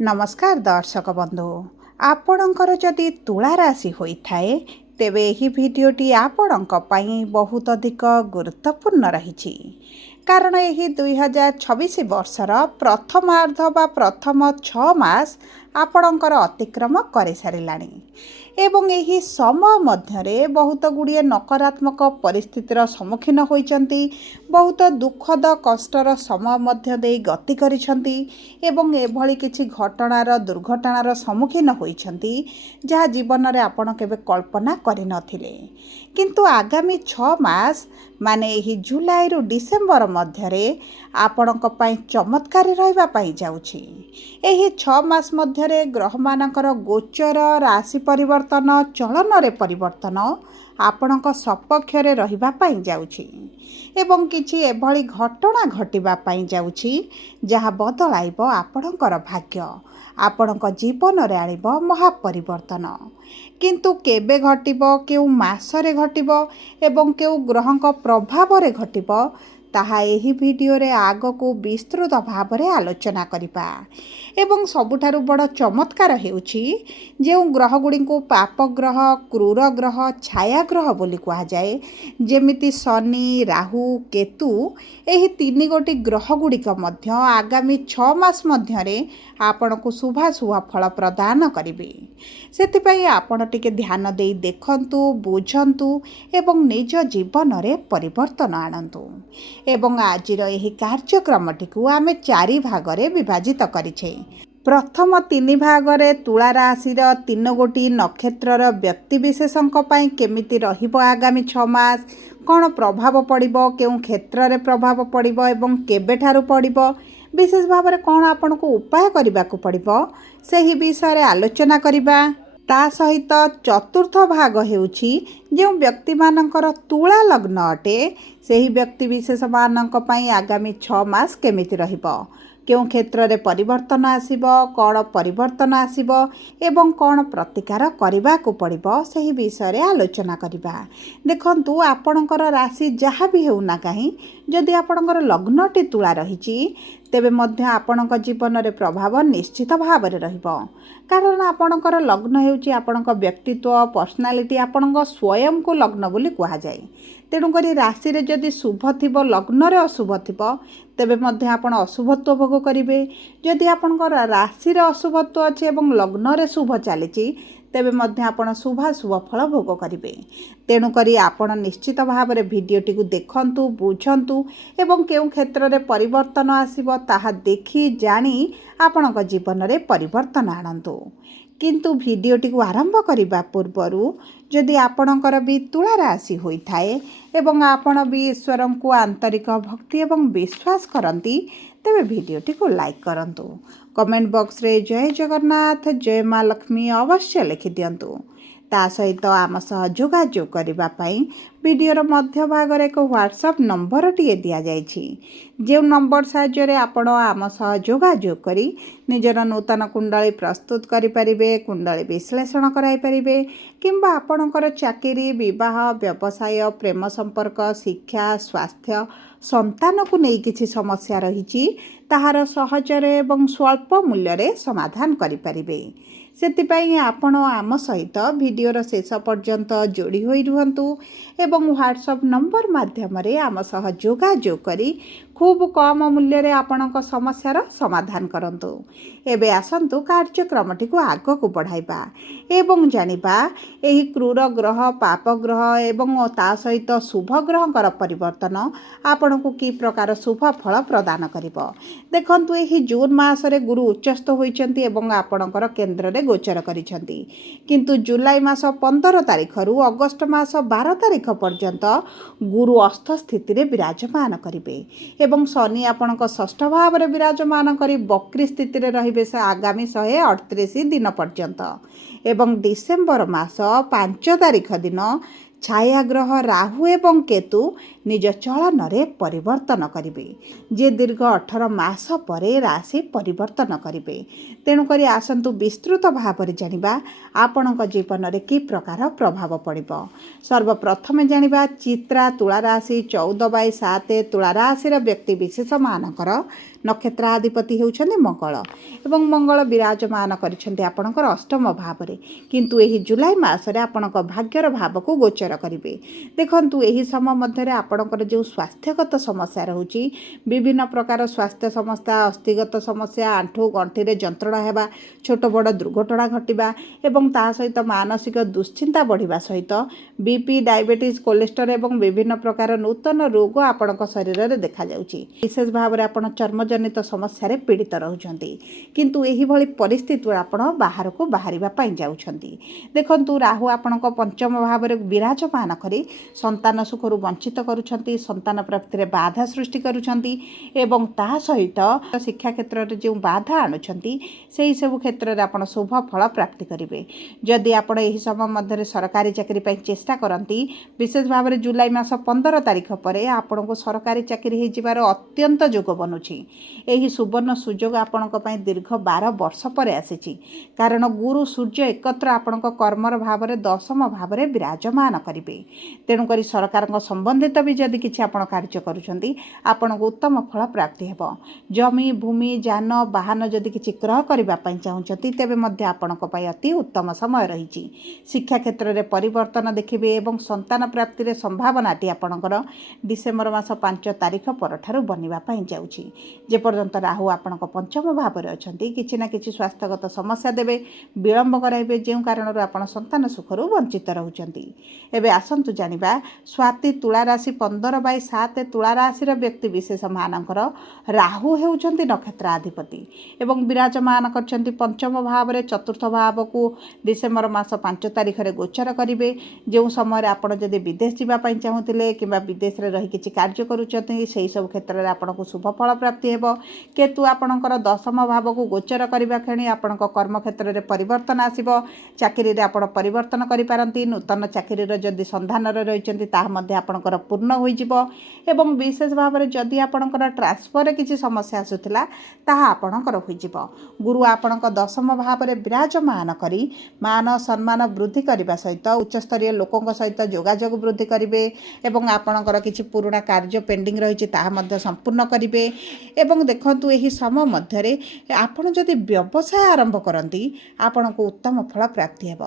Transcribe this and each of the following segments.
नमस्कार दर्शक बंधु आपणकर जदि तुला राशि होइथाए तेबे एही भिडियोटी आपणक पई बहुत अधिक गुरुत्वपूर्ण रही कारण यही 2026 वर्षर प्रथमार्ध बा प्रथम 6 मास आपणकर अतिक्रम कर सारिलाणी एवं यही समय मध्यरे बहुत गुड़िए नकारात्मक परिस्थितिर सम्मुखीन होइचंती बहुत दुखद कष्टर समय मध्य दे गति करिसंती एवं एभली किछि घटनार दुर्घटनार सम्मुखीन होइचंती जहाँ जीवन रे आपण केबे कल्पना करि नथिले किंतु आगामी 6 मास माने यही जुलाई रु डिसेम्बर मध्यरे आपणक पई चमत्कारी रहिबा पई जाउछि। एही 6 मास मध्यरे ग्रह मानकर गोचर राशि परिवर्तन चलन रे परिवर्तन आपणक सपक्ष रे रहिबा पई जाउछि एवं किछि एभली घटना घटिबा पई जाउछि जहा बदलाइब आपणकर भाग्य आपणक जीवन रे आनिब महापरिवर्तन किंतु केबे घटिबो केउ मासरे घटिबो एवं केउ ग्रहक प्रभाव रे घटिबो ताहा एही भिडियो रे आगको विस्तृत भाव रे आलोचना करिबा एवं सबुठारु बड़ चमत्कार हेउछि जे ग्रह गुडी को पाप ग्रह क्रूर ग्रह छाया ग्रह बोली कहा जाए जेमिति शनि राहु केतु एही तीन गोटी ग्रह गुड़िक मध्य आगामी 6 मास मध्यरे आपण को शुभाशुभ फल प्रदान करिवे सेतिपई आपण टिके ध्यान देई देखंतु बुझंतु एवं निज जीवन रे परिवर्तन आणंतु एवं आजिर एही कार्यक्रमटिकु आमे 4 भागरे विभाजित करिछे। प्रथम 3 भागरे तुला राशि 3 गोटी नक्षत्रर व्यक्तिविशेषंक पई केमिति रहिबो आगामी 6 मास कौन प्रभाव पड़िबो केउ क्षेत्र रे प्रभाव पड़िबो एवं केबे ठारू पड़िबो विशेष भाव में कौन आपन को उपाय करने को पड़िबो सही विषय रे आलोचना करिबा। ता सहित चतुर्थ भाग हेउछि जो व्यक्ति मानकर तुला लग्न अटे सही व्यक्ति विशेष मानक पई आगामी 6 मास केमिति रहिबो केउ क्षेत्र रे परिवर्तन आसीबो कौन परिवर्तन आसीबो एवं कौन प्रतिकार करबा को पड़िबो सही विषय रे आलोचना करिबा। देखंतु आपणकर राशि जहाँ भी हेउना काहे जदि आपणकर लग्नटी तुला रहिछि तेबे मध्य आपणक जीवन रे प्रभाव निश्चित भाव रे रहिबो कारण आपणकर लग्न हेउछि आपणक व्यक्तित्व पर्सनालिटी आपणक स्वयं को लग्न बोली कहा जाए तेणुक राशि रे जदि शुभ थिबो लग्न रे अशुभ थिबो तेबे मध्य आपण अशुभत्व भोग करिवे जदि आपणकर राशि रे अशुभत्व अछि एवं लग्न रे शुभ चलीछि तेबे मध्य आपण शुभाशुभ फल भोग करिवे तेणुक आपण निश्चित भाव रे भिडियोटी को देखंतु बुझंतु एवं केउ क्षेत्र रे परिवर्तन आसीबो ताहा देखि जानी आपणक जीवन रे परिवर्तन आणंतु किंतु भिडियोटी को आरंभ करबा पूर्वरु जदि आपणकर भी तुला राशि होइथाए एवं आपण भी ईश्वर को आंतरिक भक्ति एवं विश्वास करंती तेबे भिडियोटी को लाइक करंतु कमेंट बॉक्स रे जय जगन्नाथ जय माँ लक्ष्मी अवश्य लिखि दियंतु ता सहित आम सह जोगाजोग करबा पई वीडियोर मध्य भाग रे एक व्हाट्सएप नंबर टिए दिया जायछि जे नंबर साहाय्य रे आपण आम सह जोगाजोग करी निजर नूतन कुंडली प्रस्तुत करि परिबे कुंडली विश्लेषण कराई परिबे किंबा आपणकर चाकरी विवाह व्यवसाय प्रेम संपर्क शिक्षा स्वास्थ्य संतान को नहीं किसी समस्या रही ताहार सहजरे एवं स्वल्प मूल्य रे समाधान करि परिबे सेतिपई आपण आम सहित वीडियोर शेष पर्यंत जोड़ी होई रुहंतु एवं व्हाट्सएप नंबर माध्यम रे आम सह जोगाजोग करी खूब कम मूल्य रे आपणक समस्यार समाधान करंतु। एबे आसंतु कार्यक्रमटी को आग को बढ़ाइबा एवं जानिबा एही क्रूर ग्रह पाप ग्रह एवं ता सहित शुभ ग्रहकर परिवर्तन आपण को की प्रकार शुभ फल प्रदान करिवो। देखंतु एही जून मास रे गुरु उच्चस्थ होइचंती एवं आपणकर केंद्र रे गोचर करिसंती किंतु जुलाई मास 15 तारिख रु अगस्त मास 12 तारिख पर्यंत गुरु अस्त स्थिति रे विराजमान करिवे एवं शनि आपणक षष्ठ भाव रे विराजमान करी बक्री स्थिति रे रहिबे से आगामी 138 दिन पर्यंत एवं डिसेम्बर मास 5 तारिख दिन छायाग्रह राहु एवं केतु निज चलन रे परिवर्तन करिवे जे दीर्घ 18 मास परे राशि परिवर्तन करिवे तेणुक आसंतु विस्तृत भाव में जानिबा आपणक जीवन रे की प्रकार प्रभाव पड़िबो। सर्वप्रथम जानिबा चित्रा तुला राशि 14/7 तुला राशि व्यक्ति विशेष मानकर ନକ୍ଷତ୍ରାଧିପତି ହେଉଛନ୍ତି ମଙ୍ଗଳ ଏବଂ ମଙ୍ଗଳ ବିରାଜମାନ କରିଛନ୍ତି ଆପଣଙ୍କର ଅଷ୍ଟମ ଭାବରେ। କିନ୍ତୁ ଏହି ଜୁଲାଇ ମାସରେ ଆପଣଙ୍କ ଭାଗ୍ୟର ଭାବକୁ ଗୋଚର କରିବେ। ଦେଖନ୍ତୁ ଏହି ସମୟ ମଧ୍ୟରେ ଆପଣଙ୍କର ଯେଉଁ ସ୍ୱାସ୍ଥ୍ୟଗତ ସମସ୍ୟା ରହୁଛି, ବିଭିନ୍ନ ପ୍ରକାର ସ୍ୱାସ୍ଥ୍ୟ ସମସ୍ୟା, ଅସ୍ଥିଗତ ସମସ୍ୟା, ଆଣ୍ଠୁ ଗଣ୍ଠିରେ ଯନ୍ତ୍ରଣା ହେବା, ଛୋଟ ବଡ଼ ଦୁର୍ଘଟଣା ଘଟିବା ଏବଂ ତା ସହିତ ମାନସିକ ଦୁଶ୍ଚିନ୍ତା ବଢ଼ିବା ସହିତ ବିପି, ଡାଇବେଟିସ୍, କୋଲେଷ୍ଟ୍ରଲ୍ ଏବଂ ବିଭିନ୍ନ ପ୍ରକାର ନୂତନ ରୋଗ ଆପଣଙ୍କ ଶରୀରରେ ଦେଖାଯାଉଛି। ବିଶେଷ ଭାବରେ ଆପଣ ଚର୍ମଜନିତ ସମସ୍ୟାରେ ପୀଡ଼ିତ ରହୁଛନ୍ତି। କିନ୍ତୁ ଏହିଭଳି ପରିସ୍ଥିତିରୁ ଆପଣ ବାହାରକୁ ବାହାରିବା ପାଇଁ ଯାଉଛନ୍ତି। ଦେଖନ୍ତୁ ରାହୁ ଆପଣଙ୍କ ପଞ୍ଚମ ଭାବରେ ବିରାଜମାନ କରି ସନ୍ତାନ ସୁଖରୁ ବଞ୍ଚିତ କରୁଛନ୍ତି, ସନ୍ତାନ ପ୍ରାପ୍ତିରେ ବାଧା ସୃଷ୍ଟି କରୁଛନ୍ତି ଏବଂ ତା ସହିତ ଶିକ୍ଷା କ୍ଷେତ୍ରରେ ଯେଉଁ ବାଧା ଆଣୁଛନ୍ତି ସେହି ସବୁ କ୍ଷେତ୍ରରେ ଆପଣ ଶୁଭ ଫଳ ପ୍ରାପ୍ତି କରିବେ। ଯଦି ଆପଣ ଏହି ସମୟ ମଧ୍ୟରେ ସରକାରୀ ଚାକିରି ପାଇଁ ଚେଷ୍ଟା କରନ୍ତି, ବିଶେଷ ଭାବରେ ଜୁଲାଇ ମାସ 15 ତାରିଖ ପରେ ଆପଣଙ୍କୁ ସରକାରୀ ଚାକିରି ହୋଇଯିବାର ଅତ୍ୟନ୍ତ ଯୋଗ ବନୁଛି। ଏହି ସୁବର୍ଣ୍ଣ ସୁଯୋଗ ଆପଣଙ୍କ ପାଇଁ ଦୀର୍ଘ 12 ବର୍ଷ ପରେ ଆସିଛି। କାରଣ ଗୁରୁ ସୂର୍ଯ୍ୟ ଏକତ୍ର ଆପଣଙ୍କ କର୍ମର ଭାବରେ ଦଶମ ଭାବରେ ବିରାଜମାନ କରିବେ। ତେଣୁକରି ସରକାରଙ୍କ ସମ୍ବନ୍ଧିତ ବି ଯଦି କିଛି ଆପଣ କାର୍ଯ୍ୟ କରୁଛନ୍ତି, ଆପଣଙ୍କୁ ଉତ୍ତମ ଫଳ ପ୍ରାପ୍ତି ହେବ। ଜମି, ଭୂମି, ଯାନ, ବାହନ ଯଦି କିଛି କ୍ରୟ କରିବା ପାଇଁ ଚାହୁଁଛନ୍ତି, ତେବେ ମଧ୍ୟ ଆପଣଙ୍କ ପାଇଁ ଅତି ଉତ୍ତମ ସମୟ ରହିଛି। ଶିକ୍ଷା କ୍ଷେତ୍ରରେ ପରିବର୍ତ୍ତନ ଦେଖିବେ ଏବଂ ସନ୍ତାନ ପ୍ରାପ୍ତିରେ ସମ୍ଭାବନାଟି ଆପଣଙ୍କର ଡିସେମ୍ବର ମାସ 5 ତାରିଖ ପରଠାରୁ ବନିବା ପାଇଁ ଯାଉଛି। ଯେପର୍ଯ୍ୟନ୍ତ ରାହୁ ଆପଣଙ୍କ ପଞ୍ଚମ ଭାବରେ ଅଛନ୍ତି, କିଛି ନା କିଛି ସ୍ୱାସ୍ଥ୍ୟଗତ ସମସ୍ୟା ଦେବେ, ବିଳମ୍ବ କରାଇବେ, ଯେଉଁ କାରଣରୁ ଆପଣ ସନ୍ତାନ ସୁଖରୁ ବଞ୍ଚିତ ରହୁଛନ୍ତି। ଏବେ ଆସନ୍ତୁ ଜାଣିବା ସ୍ୱାତି ତୁଳା ରାଶି 15/7 ତୁଳା ରାଶିର ବ୍ୟକ୍ତି ବିଶେଷମାନଙ୍କର ରାହୁ ହେଉଛନ୍ତି ନକ୍ଷତ୍ରାଧିପତି ଏବଂ ବିରାଜମାନ କରିଛନ୍ତି ପଞ୍ଚମ ଭାବରେ। ଚତୁର୍ଥ ଭାବକୁ ଡିସେମ୍ବର ମାସ 5 ତାରିଖରେ ଗୋଚର କରିବେ। ଯେଉଁ ସମୟରେ ଆପଣ ଯଦି ବିଦେଶ ଯିବା ପାଇଁ ଚାହୁଁଥିଲେ କିମ୍ବା ବିଦେଶରେ ରହି କିଛି କାର୍ଯ୍ୟ କରୁଛନ୍ତି, ସେହି ସବୁ କ୍ଷେତ୍ରରେ ଆପଣଙ୍କୁ ଶୁଭ ଫଳ ପ୍ରାପ୍ତି ହେବ। କେତୁ ଆପଣଙ୍କର ଦଶମ ଭାବକୁ ଗୋଚର କରିବା କ୍ଷଣି ଆପଣଙ୍କ କର୍ମକ୍ଷେତ୍ରରେ ପରିବର୍ତ୍ତନ ଆସିବ। ଚାକିରିରେ ଆପଣ ପରିବର୍ତ୍ତନ କରିପାରନ୍ତି। ନୂତନ ଚାକିରିର ଯଦି ସନ୍ଧାନରେ ରହିଛନ୍ତି, ତାହା ମଧ୍ୟ ଆପଣଙ୍କର ପୂର୍ଣ୍ଣ ହୋଇଯିବ ଏବଂ ବିଶେଷ ଭାବରେ ଯଦି ଆପଣଙ୍କର ଟ୍ରାନ୍ସଫରରେ କିଛି ସମସ୍ୟା ଆସୁଥିଲା, ତାହା ଆପଣଙ୍କର ହୋଇଯିବ। ଗୁରୁ ଆପଣଙ୍କ ଦଶମ ଭାବରେ ବିରାଜମାନ କରି ମାନ ସମ୍ମାନ ବୃଦ୍ଧି କରିବା ସହିତ ଉଚ୍ଚସ୍ତରୀୟ ଲୋକଙ୍କ ସହିତ ଯୋଗାଯୋଗ ବୃଦ୍ଧି କରିବେ ଏବଂ ଆପଣଙ୍କର କିଛି ପୁରୁଣା କାର୍ଯ୍ୟ ପେଣ୍ଡିଂ ରହିଛି ତାହା ମଧ୍ୟ ସମ୍ପୂର୍ଣ୍ଣ କରିବେ। ଏବଂ ଦେଖନ୍ତୁ ଏହି ସମୟ ମଧ୍ୟରେ ଆପଣ ଯଦି ବ୍ୟବସାୟ ଆରମ୍ଭ କରନ୍ତି, ଆପଣଙ୍କୁ ଉତ୍ତମ ଫଳ ପ୍ରାପ୍ତି ହେବ।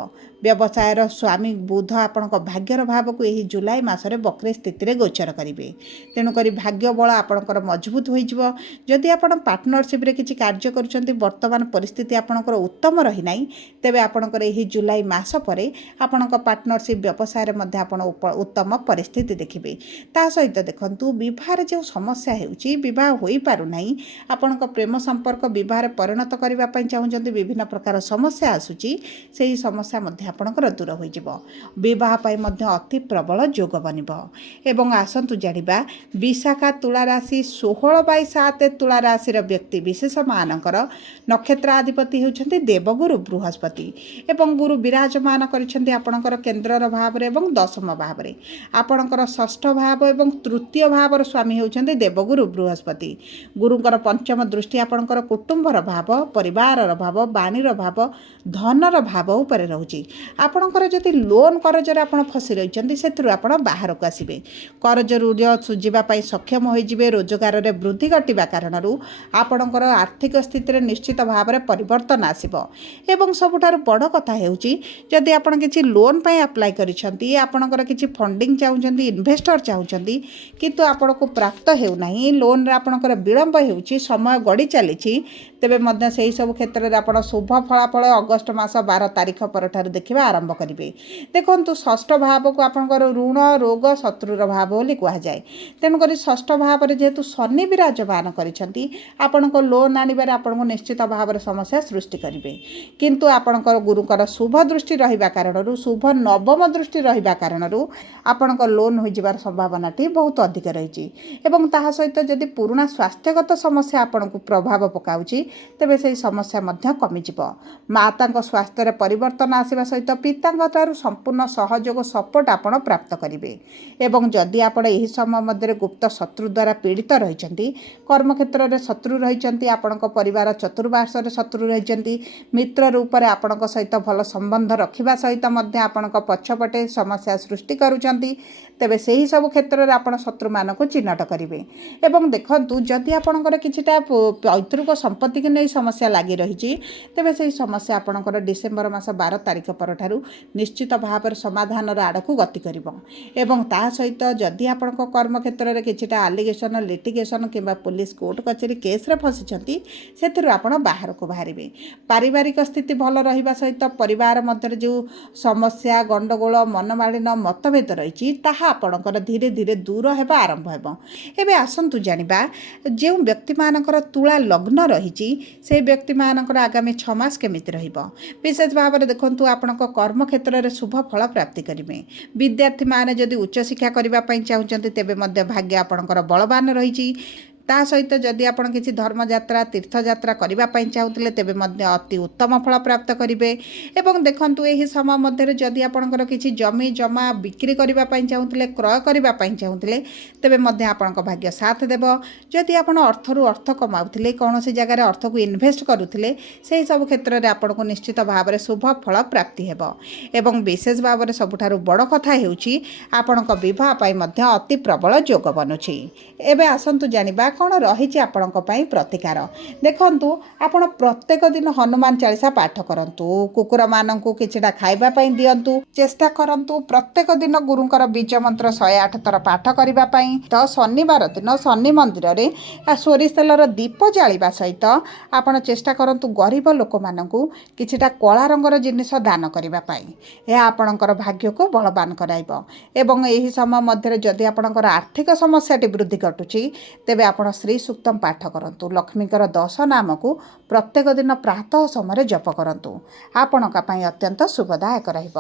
ବ୍ୟବସାୟର ସ୍ୱାମୀ ବୁଧ ଆପଣଙ୍କ ଭାଗ୍ୟର ଭାବକୁ ଏହି ଜୁଲାଇ ମାସରେ ବକ୍ରି ସ୍ଥିତିରେ ଗୋଚର କରିବେ। ତେଣୁକରି ଭାଗ୍ୟ ବଳ ଆପଣଙ୍କର ମଜବୁତ ହୋଇଯିବ। ଯଦି ଆପଣ ପାର୍ଟନରସିପ୍ରେ କିଛି କାର୍ଯ୍ୟ କରୁଛନ୍ତି, ବର୍ତ୍ତମାନ ପରିସ୍ଥିତି ଆପଣଙ୍କର ଉତ୍ତମ ରହିନାହିଁ, ତେବେ ଆପଣଙ୍କର ଏହି ଜୁଲାଇ ମାସ ପରେ ଆପଣଙ୍କ ପାର୍ଟନରସିପ୍ ବ୍ୟବସାୟରେ ମଧ୍ୟ ଆପଣ ଉତ୍ତମ ପରିସ୍ଥିତି ଦେଖିବେ। ତା ସହିତ ଦେଖନ୍ତୁ ବିବାହରେ ଯେଉଁ ସମସ୍ୟା ହେଉଛି, ବିବାହ ହୋଇପାରୁନାହିଁ, ଆପଣଙ୍କ ପ୍ରେମ ସମ୍ପର୍କ ବିବାହରେ ପରିଣତ କରିବା ପାଇଁ ଚାହୁଁଛନ୍ତି, ବିଭିନ୍ନ ପ୍ରକାର ସମସ୍ୟା ଆସୁଛି, ସେହି ସମସ୍ୟା ମଧ୍ୟ ଆପଣଙ୍କର ଦୂର ହୋଇଯିବ। ବିବାହ ପାଇଁ ମଧ୍ୟ ଅତି ପ୍ରବଳ ଯୋଗ ବନିବ। ଏବଂ ଆସନ୍ତୁ ଜାଣିବା ବିଶାଖା ତୁଳା ରାଶି 16/7 ତୁଳା ରାଶିର ବ୍ୟକ୍ତି ବିଶେଷମାନଙ୍କର ନକ୍ଷତ୍ରାଧିପତି ହେଉଛନ୍ତି ଦେବଗୁରୁ ବୃହସ୍ପତି ଏବଂ ଗୁରୁ ବିରାଜମାନ କରିଛନ୍ତି ଆପଣଙ୍କର କେନ୍ଦ୍ରର ଭାବରେ ଏବଂ ଦଶମ ଭାବରେ। ଆପଣଙ୍କର ଷଷ୍ଠ ଭାବ ଏବଂ ତୃତୀୟ ଭାବର ସ୍ୱାମୀ ହେଉଛନ୍ତି ଦେବଗୁରୁ ବୃହସ୍ପତି। ଗୁରୁଙ୍କର ପଞ୍ଚମ ଦୃଷ୍ଟି ଆପଣଙ୍କର କୁଟୁମ୍ବର ଭାବ, ପରିବାରର ଭାବ, ବାଣୀର ଭାବ, ଧନର ଭାବ ଉପରେ ରହୁଛି। ଆପଣଙ୍କର ଯଦି ଲୋନ୍ କରଜରେ ଆପଣ ଫସି ରହିଛନ୍ତି, ସେଥିରୁ ଆପଣ ବାହାରକୁ ଆସିବେ। କରଜ ଋଣ ସୁଝିବା ପାଇଁ ସକ୍ଷମ ହୋଇଯିବେ। ରୋଜଗାରରେ ବୃଦ୍ଧି ଘଟିବା କାରଣରୁ ଆପଣଙ୍କର ଆର୍ଥିକ ସ୍ଥିତିରେ ନିଶ୍ଚିତ ଭାବରେ ପରିବର୍ତ୍ତନ ଆସିବ। ଏବଂ ସବୁଠାରୁ ବଡ଼ କଥା ହେଉଛି, ଯଦି ଆପଣ କିଛି ଲୋନ୍ ପାଇଁ ଆପ୍ଲାଏ କରିଛନ୍ତି, ଆପଣଙ୍କର କିଛି ଫଣ୍ଡିଂ ଚାହୁଁଛନ୍ତି, ଇନଭେଷ୍ଟର ଚାହୁଁଛନ୍ତି, କିନ୍ତୁ ଆପଣଙ୍କୁ ପ୍ରାପ୍ତ ହେଉନାହିଁ, ଲୋନ୍ରେ ଆପଣଙ୍କର ବିଳମ୍ବ ହେଉଛି, ସମୟ ଗଡ଼ି ଚାଲିଛି, ତେବେ ମଧ୍ୟ ସେହି ସବୁ କ୍ଷେତ୍ରରେ ଆପଣ ଶୁଭ ଫଳାଫଳ ଅଗଷ୍ଟ ମାସ 12 ତାରିଖ ପରଠାରୁ ଦେଖିବା ଆରମ୍ଭ କରିବେ। ଦେଖନ୍ତୁ ଷଷ୍ଠ ଭାବକୁ ଆପଣଙ୍କର ଋଣ, ରୋଗ, ଶତ୍ରୁର ଭାବ ବୋଲି କୁହାଯାଏ। ତେଣୁକରି ଷଷ୍ଠ ଭାବରେ ଯେହେତୁ ଶନି ବିରାଜମାନ କରିଛନ୍ତି, ଆପଣଙ୍କ ଲୋନ୍ ଆଣିବାରେ ଆପଣଙ୍କୁ ନିଶ୍ଚିତ ଭାବରେ ସମସ୍ୟା ସୃଷ୍ଟି କରିବେ। କିନ୍ତୁ ଆପଣଙ୍କର ଗୁରୁଙ୍କର ଶୁଭ ଦୃଷ୍ଟି ରହିବା କାରଣରୁ, ଶୁଭ ନବମ ଦୃଷ୍ଟି ରହିବା କାରଣରୁ ଆପଣଙ୍କ ଲୋନ୍ ହୋଇଯିବାର ସମ୍ଭାବନାଟି ବହୁତ ଅଧିକ ରହିଛି। ଏବଂ ତାହା ସହିତ ଯଦି ପୁରୁଣା ସ୍ୱାସ୍ଥ୍ୟଗତ ସମସ୍ୟା ଆପଣଙ୍କୁ ପ୍ରଭାବ ପକାଉଛି, ତେବେ ସେହି ସମସ୍ୟା ମଧ୍ୟ କମିଯିବ। ମାତାଙ୍କ ସ୍ୱାସ୍ଥ୍ୟରେ ପରିବର୍ତ୍ତନ ଆସିବା ସହିତ ପିତାଙ୍କ ଠାରୁ ସମ୍ପୂର୍ଣ୍ଣ ସହଯୋଗ ସପୋର୍ଟ ଆପଣ ପ୍ରାପ୍ତ କରିବେ। ଏବଂ ଯଦି ଆପଣ ଏହି ସମୟ ମଧ୍ୟରେ ଗୁପ୍ତ ଶତ୍ରୁ ଦ୍ୱାରା ପୀଡ଼ିତ ରହିଛନ୍ତି, କର୍ମକ୍ଷେତ୍ରରେ ଶତ୍ରୁ ରହିଛନ୍ତି, ଆପଣଙ୍କ ପରିବାର ଚତୁଃପାର୍ଶ୍ୱରେ ଶତ୍ରୁ ରହିଛନ୍ତି, ମିତ୍ର ରୂପରେ ଆପଣଙ୍କ ସହିତ ଭଲ ସମ୍ବନ୍ଧ ରଖିବା ସହିତ ମଧ୍ୟ ଆପଣଙ୍କ ପଛପଟେ ସମସ୍ୟା ସୃଷ୍ଟି କରୁଛନ୍ତି, ତେବେ ସେହି ସବୁ କ୍ଷେତ୍ରରେ ଆପଣ ଶତ୍ରୁମାନଙ୍କୁ ଚିହ୍ନଟ କରିବେ। ଏବଂ ଦେଖନ୍ତୁ, ଯଦି ଆପଣଙ୍କର କିଛିଟା ପୈତୃକ ସମ୍ପତ୍ତିକୁ ନେଇ ସମସ୍ୟା ଲାଗି ରହିଛି, ତେବେ ସେହି ସମସ୍ୟା ଆପଣଙ୍କର ଡିସେମ୍ବର ମାସ 12 ତାରିଖ ପରଠାରୁ ନିଶ୍ଚିତ ଭାବରେ ସମାଧାନର ଆଡ଼କୁ ଗତି କରିବ। ଏବଂ ତା ସହିତ ଯଦି ଆପଣଙ୍କ କର୍ମକ୍ଷେତ୍ରରେ କିଛିଟା ଆଲିଗେସନ୍, ଲିଟିଗେସନ୍ କିମ୍ବା ପୋଲିସ କୋର୍ଟ କଚେରୀ କେସ୍ରେ ଫସିଛନ୍ତି, ସେଥିରୁ ଆପଣ ବାହାରକୁ ବାହାରିବେ। ପାରିବାରିକ ସ୍ଥିତି ଭଲ ରହିବା ସହିତ ପରିବାର ମଧ୍ୟରେ ଯେଉଁ ସମସ୍ୟା, ଗଣ୍ଡଗୋଳ, ମନମାଳିନ, ମତଭେଦ ରହିଛି, ତାହା ଆପଣଙ୍କର ଧୀରେ ଧୀରେ ଦୂର ହେବା ଆରମ୍ଭ ହେବ। ଏବେ ଆସନ୍ତୁ ଜାଣିବା, ଯେଉଁ ବ୍ୟକ୍ତିମାନଙ୍କର ତୁଳା ଲଗ୍ନ ରହିଛି, ସେହି ବ୍ୟକ୍ତିମାନଙ୍କର ଆଗାମୀ 6 ମାସ କେମିତି ରହିବ। ବିଶେଷ ଭାବରେ ଦେଖନ୍ତୁ, ଆପଣଙ୍କ କର୍ମକ୍ଷେତ୍ରରେ ଶୁଭ ଫଳ ପ୍ରାପ୍ତି କରିବେ। ବିଦ୍ୟାର୍ଥୀମାନେ ଯଦି ଉଚ୍ଚଶିକ୍ଷା କରିବା ପାଇଁ ଚାହୁଁଛନ୍ତି, ତେବେ ମଧ୍ୟ ଭାଗ୍ୟ ଆପଣଙ୍କର ବଳବାନ ରହିଛି। ତା ସହିତ ଯଦି ଆପଣ କିଛି ଧର୍ମଯାତ୍ରା, ତୀର୍ଥଯାତ୍ରା କରିବା ପାଇଁ ଚାହୁଁଥିଲେ, ତେବେ ମଧ୍ୟ ଅତି ଉତ୍ତମ ଫଳ ପ୍ରାପ୍ତ କରିବେ। ଏବଂ ଦେଖନ୍ତୁ, ଏହି ସମୟ ମଧ୍ୟରେ ଯଦି ଆପଣଙ୍କର କିଛି ଜମି ଜମା ବିକ୍ରି କରିବା ପାଇଁ ଚାହୁଁଥିଲେ, କ୍ରୟ କରିବା ପାଇଁ ଚାହୁଁଥିଲେ, ତେବେ ମଧ୍ୟ ଆପଣଙ୍କ ଭାଗ୍ୟ ସାଥ ଦେବ। ଯଦି ଆପଣ ଅର୍ଥରୁ ଅର୍ଥ କମାଉଥିଲେ, କୌଣସି ଜାଗାରେ ଅର୍ଥକୁ ଇନଭେଷ୍ଟ କରୁଥିଲେ, ସେହି ସବୁ କ୍ଷେତ୍ରରେ ଆପଣଙ୍କୁ ନିଶ୍ଚିତ ଭାବରେ ଶୁଭ ଫଳ ପ୍ରାପ୍ତି ହେବ। ଏବଂ ବିଶେଷ ଭାବରେ ସବୁଠାରୁ ବଡ଼ କଥା ହେଉଛି, ଆପଣଙ୍କ ବିବାହ ପାଇଁ ମଧ୍ୟ ଅତି ପ୍ରବଳ ଯୋଗ ବନୁଛି। ଏବେ ଆସନ୍ତୁ ଜାଣିବା କ'ଣ ରହିଛି ଆପଣଙ୍କ ପାଇଁ ପ୍ରତିକାର। ଦେଖନ୍ତୁ, ଆପଣ ପ୍ରତ୍ୟେକ ଦିନ ହନୁମାନ ଚାଳିଶା ପାଠ କରନ୍ତୁ, କୁକୁରମାନଙ୍କୁ କିଛିଟା ଖାଇବା ପାଇଁ ଦିଅନ୍ତୁ, ଚେଷ୍ଟା କରନ୍ତୁ ପ୍ରତ୍ୟେକ ଦିନ ଗୁରୁଙ୍କର ବୀଜ ମନ୍ତ୍ର 108 ଥର ପାଠ କରିବା ପାଇଁ। ତ ଶନିବାର ଦିନ ଶନି ମନ୍ଦିରରେ ସୋରିଷ ତେଲର ଦୀପ ଜାଳିବା ସହିତ ଆପଣ ଚେଷ୍ଟା କରନ୍ତୁ ଗରିବ ଲୋକମାନଙ୍କୁ କିଛିଟା କଳା ରଙ୍ଗର ଜିନିଷ ଦାନ କରିବା ପାଇଁ। ଏହା ଆପଣଙ୍କର ଭାଗ୍ୟକୁ ବଳବାନ କରାଇବ। ଏବଂ ଏହି ସମୟ ମଧ୍ୟରେ ଯଦି ଆପଣଙ୍କର ଆର୍ଥିକ ସମସ୍ୟାଟି ବୃଦ୍ଧି ଘଟୁଛି, ତେବେ ଆପଣ ଶ୍ରୀ ସୂକ୍ତମ ପାଠ କରନ୍ତୁ। ଲକ୍ଷ୍ମୀଙ୍କର 10 ନାମକୁ ପ୍ରତ୍ୟେକ ଦିନ ପ୍ରାତଃ ସମୟରେ ଜପ କରନ୍ତୁ। ଆପଣଙ୍କ ପାଇଁ ଅତ୍ୟନ୍ତ ଶୁଭଦାୟକ ରହିବ।